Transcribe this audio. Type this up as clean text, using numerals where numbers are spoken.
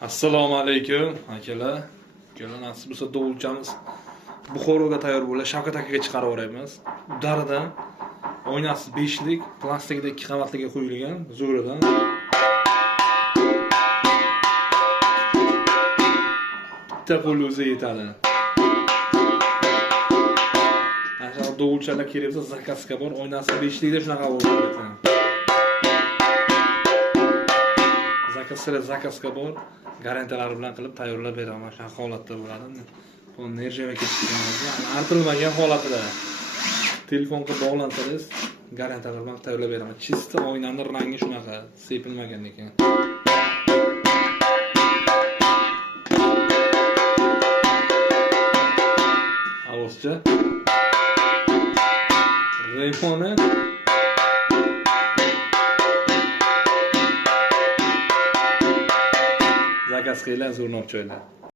Assalomu alaykum akalar. Kelar nasib bo'lsa dovulchamiz Buxoroga tayyor bo'lib, Shavkat akaga chiqarib yuboramiz. Udaridan oynasi 5 lik, plastikda 2 qavatliga qo'yilgan, zo'ridan. Bitta qo'l o'zi yetadi. Ana dovulchalar kerak bo'lsa zakazga bor, oynasi 5 likda shunaqa bo'ladi. Zakazga bor, garantiyalar bilan qilib tayyorlab beraman. Shu holatda bo'ladi. Bu nerjava ketganimizda, artilmagan holatida telefon qilib bog'lantirasiz, garantiyalar bilan tayyorlab beraman. Chista oynaning rangi shunaqa, sepilmagan ekan. Avozcha Rayfona zakaz qilinglar, zo'r nopchoylar.